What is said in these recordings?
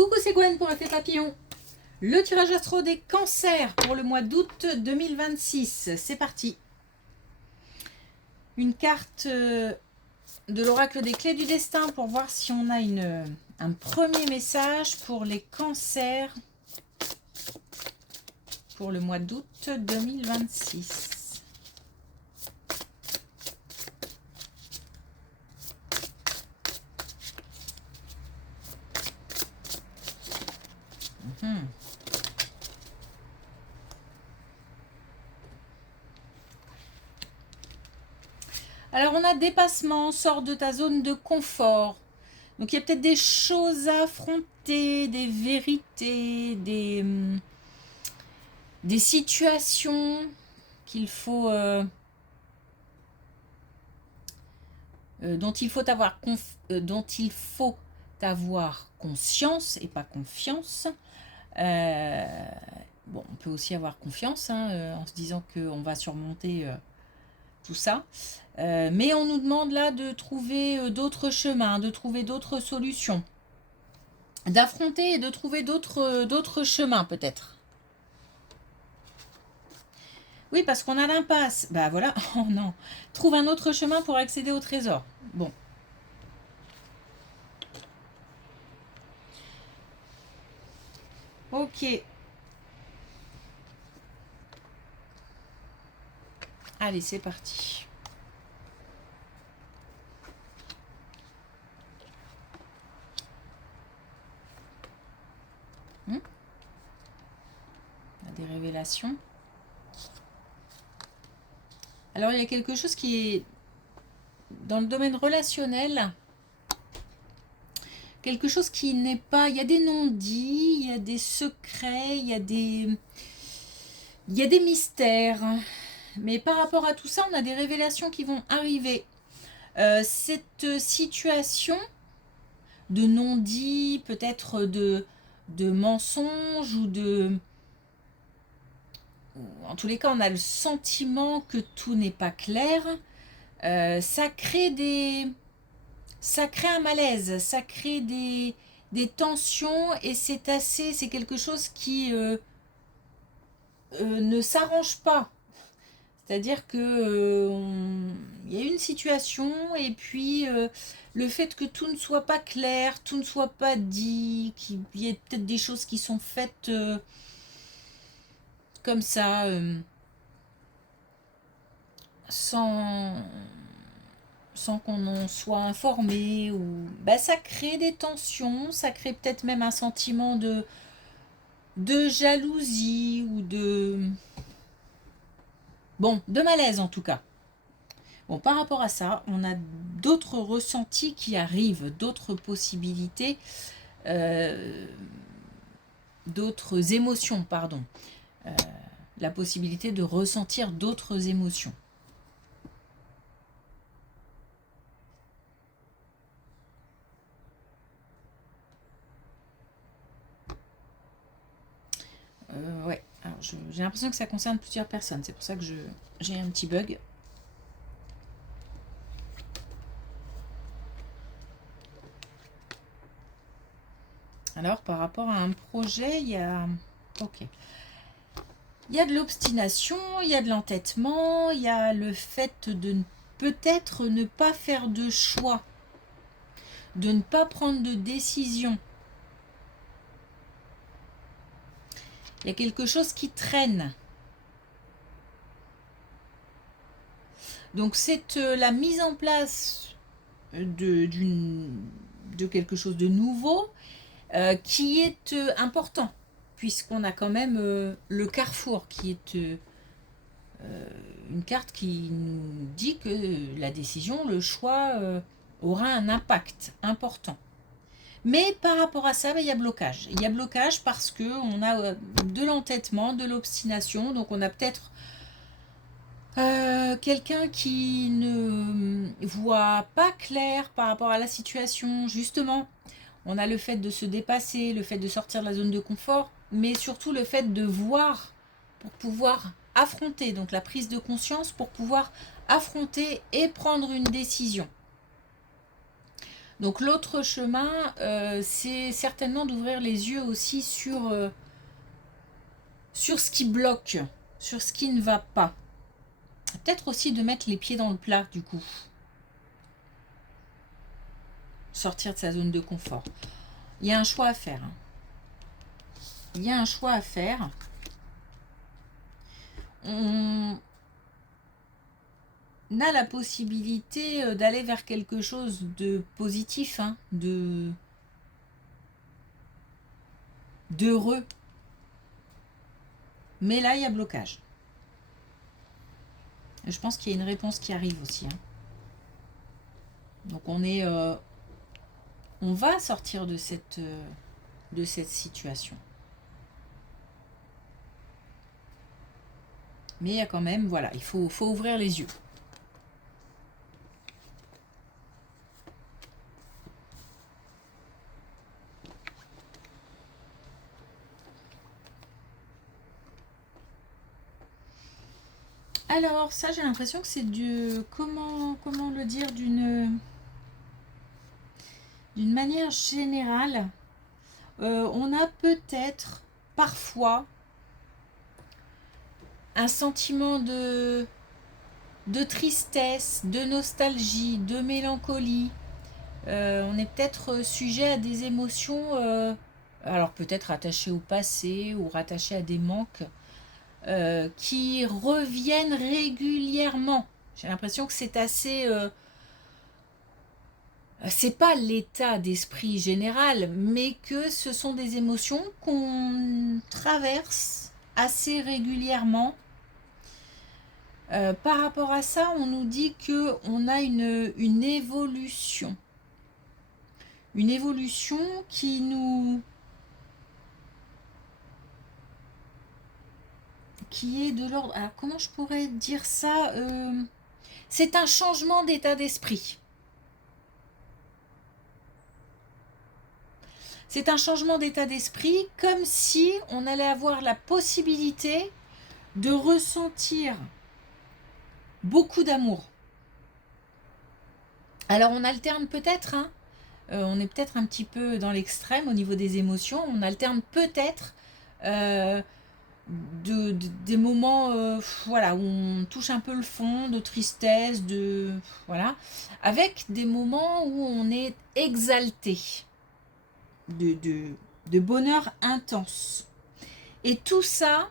Coucou, c'est Gwen pour Effet Papillon. Le tirage astro des cancers pour le mois d'août 2026. C'est parti. Une carte de l'oracle des clés du destin pour voir si on a un premier message pour les cancers pour le mois d'août 2026. Alors on a dépassement, sors de ta zone de confort. Donc il y a peut-être des choses à affronter, des vérités, des situations qu'il faut dont il faut avoir conscience et pas confiance. Bon, on peut aussi avoir confiance en se disant qu'on va surmonter tout ça. Mais on nous demande là de trouver d'autres chemins, de trouver d'autres solutions, d'affronter et de trouver d'autres chemins peut-être. Oui, parce qu'on a l'impasse. Bah voilà, oh non. Trouve un autre chemin pour accéder au trésor. Bon. Ok. Allez, c'est parti. On a des révélations. Alors, il y a quelque chose qui est dans le domaine relationnel. Quelque chose qui n'est pas... Il y a des non-dits, il y a des secrets, il y a des mystères. Mais par rapport à tout ça, on a des révélations qui vont arriver. Cette situation de non-dit, peut-être de mensonge ou de... En tous les cas, on a le sentiment que tout n'est pas clair. Ça crée un malaise, ça crée des tensions et c'est quelque chose qui ne s'arrange pas. C'est-à-dire que il y a une situation et puis le fait que tout ne soit pas clair, tout ne soit pas dit, qu'il y ait peut-être des choses qui sont faites comme ça, sans qu'on en soit informé, ou ça crée des tensions, ça crée peut-être même un sentiment de jalousie ou de malaise en tout cas. Bon, par rapport à ça, on a d'autres ressentis qui arrivent, d'autres possibilités, d'autres émotions, pardon. La possibilité de ressentir d'autres émotions. Ouais, alors j'ai l'impression que ça concerne plusieurs personnes, c'est pour ça que j'ai un petit bug. Alors, par rapport à un projet, il y a... Ok. Il y a de l'obstination, il y a de l'entêtement, il y a le fait de peut-être ne pas faire de choix, de ne pas prendre de décision. Il y a quelque chose qui traîne. Donc c'est la mise en place de quelque chose de nouveau qui est important, puisqu'on a quand même le carrefour qui est une carte qui nous dit que la décision, le choix aura un impact important. Mais par rapport à ça, il y a blocage. Il y a blocage parce qu'on a de l'entêtement, de l'obstination. Donc on a peut-être quelqu'un qui ne voit pas clair par rapport à la situation. Justement, on a le fait de se dépasser, le fait de sortir de la zone de confort, mais surtout le fait de voir pour pouvoir affronter. Donc la prise de conscience pour pouvoir affronter et prendre une décision. Donc l'autre chemin, c'est certainement d'ouvrir les yeux aussi sur ce qui bloque, sur ce qui ne va pas. Peut-être aussi de mettre les pieds dans le plat, du coup. Sortir de sa zone de confort. Il y a un choix à faire. Hein. Il y a un choix à faire. On a la possibilité d'aller vers quelque chose de positif, hein, d'heureux. Mais là, il y a blocage. Et je pense qu'il y a une réponse qui arrive aussi. Hein. Donc on va sortir de cette situation. Mais il y a quand même, voilà, il faut ouvrir les yeux. Alors, ça, j'ai l'impression que c'est comment le dire, d'une manière générale. On a peut-être, parfois, un sentiment de tristesse, de nostalgie, de mélancolie. On est peut-être sujet à des émotions, alors peut-être rattachées au passé ou rattachées à des manques, qui reviennent régulièrement. J'ai l'impression que c'est assez... c'est pas l'état d'esprit général, mais que ce sont des émotions qu'on traverse assez régulièrement. Par rapport à ça, on nous dit qu'on a une évolution. Une évolution qui est de l'ordre... Alors, comment je pourrais dire ça, c'est un changement d'état d'esprit. C'est un changement d'état d'esprit, comme si on allait avoir la possibilité de ressentir beaucoup d'amour. Alors on alterne peut-être, hein, on est peut-être un petit peu dans l'extrême au niveau des émotions, on alterne peut-être des moments voilà, où on touche un peu le fond, de tristesse, voilà, avec des moments où on est exalté, de bonheur intense. Et tout ça,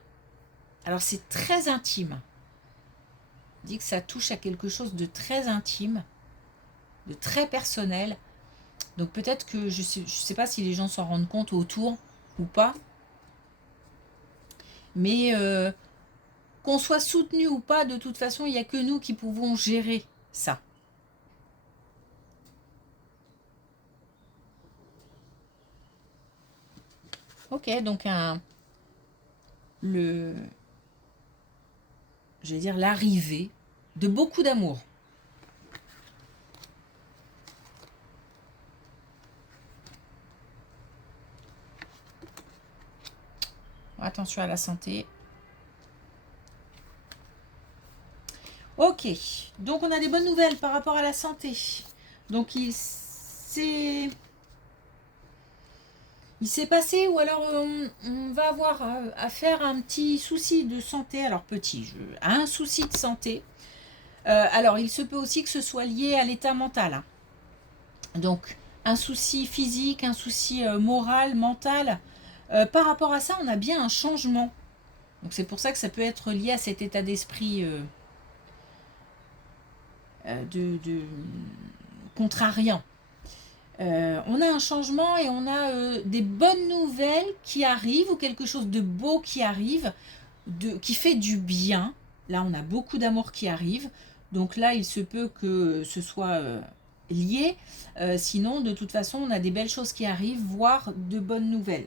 alors c'est très intime. On dit que ça touche à quelque chose de très intime, de très personnel. Donc peut-être que je sais pas si les gens s'en rendent compte autour ou pas. Mais qu'on soit soutenu ou pas, de toute façon, il n'y a que nous qui pouvons gérer ça. Ok, donc je vais dire l'arrivée de beaucoup d'amour. Attention à la santé. Ok, donc on a des bonnes nouvelles par rapport à la santé. Donc il s'est passé, ou alors on va avoir à faire un petit souci de santé. Alors petit, un souci de santé. Alors il se peut aussi que ce soit lié à l'état mental. Hein. Donc un souci physique, un souci moral, mental. Par rapport à ça, on a bien un changement. Donc c'est pour ça que ça peut être lié à cet état d'esprit de contrariant. On a un changement et on a des bonnes nouvelles qui arrivent, ou quelque chose de beau qui arrive, qui fait du bien. Là, on a beaucoup d'amour qui arrive. Donc là, il se peut que ce soit lié. Sinon, de toute façon, on a des belles choses qui arrivent, voire de bonnes nouvelles.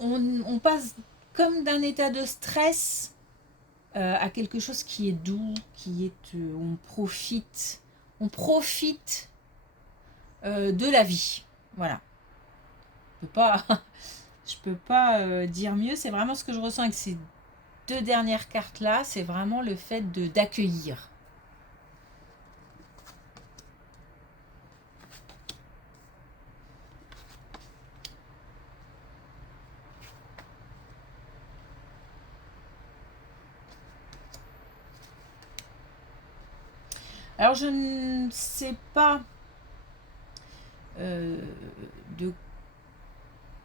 On passe comme d'un état de stress à quelque chose qui est doux, qui est... on profite de la vie. Voilà. Je peux pas dire mieux. C'est vraiment ce que je ressens avec ces deux dernières cartes là. C'est vraiment le fait d'accueillir. Alors, je ne sais pas de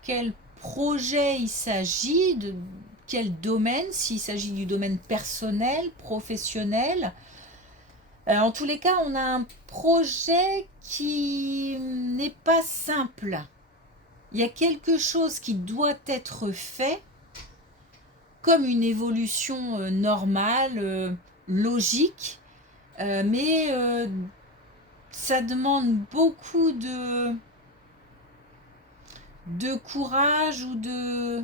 quel projet il s'agit, de quel domaine, s'il s'agit du domaine personnel, professionnel. En tous les cas, on a un projet qui n'est pas simple. Il y a quelque chose qui doit être fait comme une évolution normale, logique, mais ça demande beaucoup de courage ou de...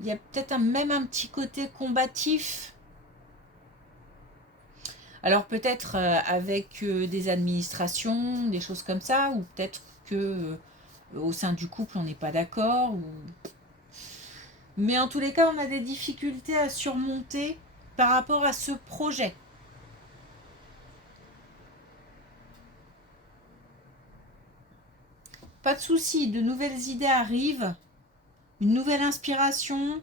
Il y a peut-être même un petit côté combatif. Alors peut-être avec des administrations, des choses comme ça, ou peut-être que au sein du couple on n'est pas d'accord. Mais en tous les cas, on a des difficultés à surmonter par rapport à ce projet. Pas de souci, de nouvelles idées arrivent, une nouvelle inspiration.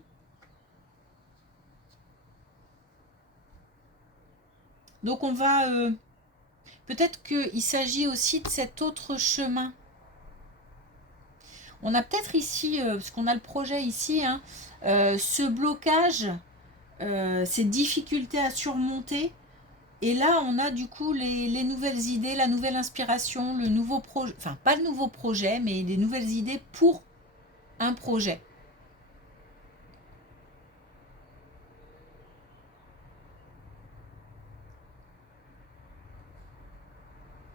Donc on va... peut-être qu'il s'agit aussi de cet autre chemin. On a peut-être ici, parce qu'on a le projet ici, hein, ce blocage, ces difficultés à surmonter. Et là, on a du coup les nouvelles idées, la nouvelle inspiration, le nouveau projet, enfin pas le nouveau projet, mais les nouvelles idées pour un projet.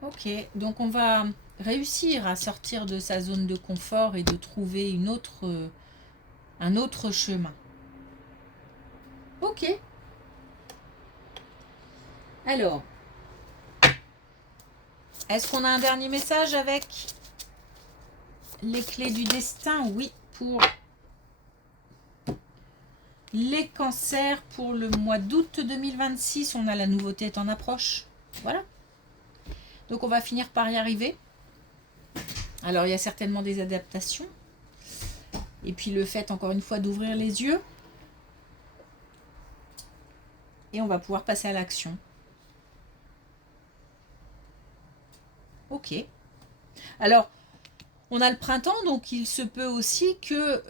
Ok, donc on va réussir à sortir de sa zone de confort et de trouver un autre chemin. Ok. Alors, est-ce qu'on a un dernier message avec les clés du destin? Oui, pour les cancers pour le mois d'août 2026, on a la nouveauté en approche. Voilà. Donc on va finir par y arriver. Alors il y a certainement des adaptations. Et puis le fait encore une fois d'ouvrir les yeux. Et on va pouvoir passer à l'action. Ok. Alors, on a le printemps, donc il se peut aussi que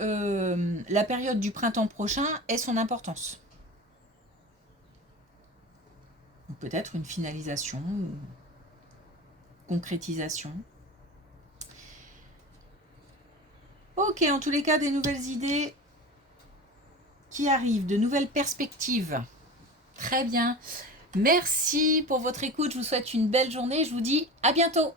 la période du printemps prochain ait son importance. Ou peut-être une finalisation, une concrétisation. Ok, en tous les cas, des nouvelles idées qui arrivent, de nouvelles perspectives. Très bien. Merci pour votre écoute. Je vous souhaite une belle journée. Je vous dis à bientôt.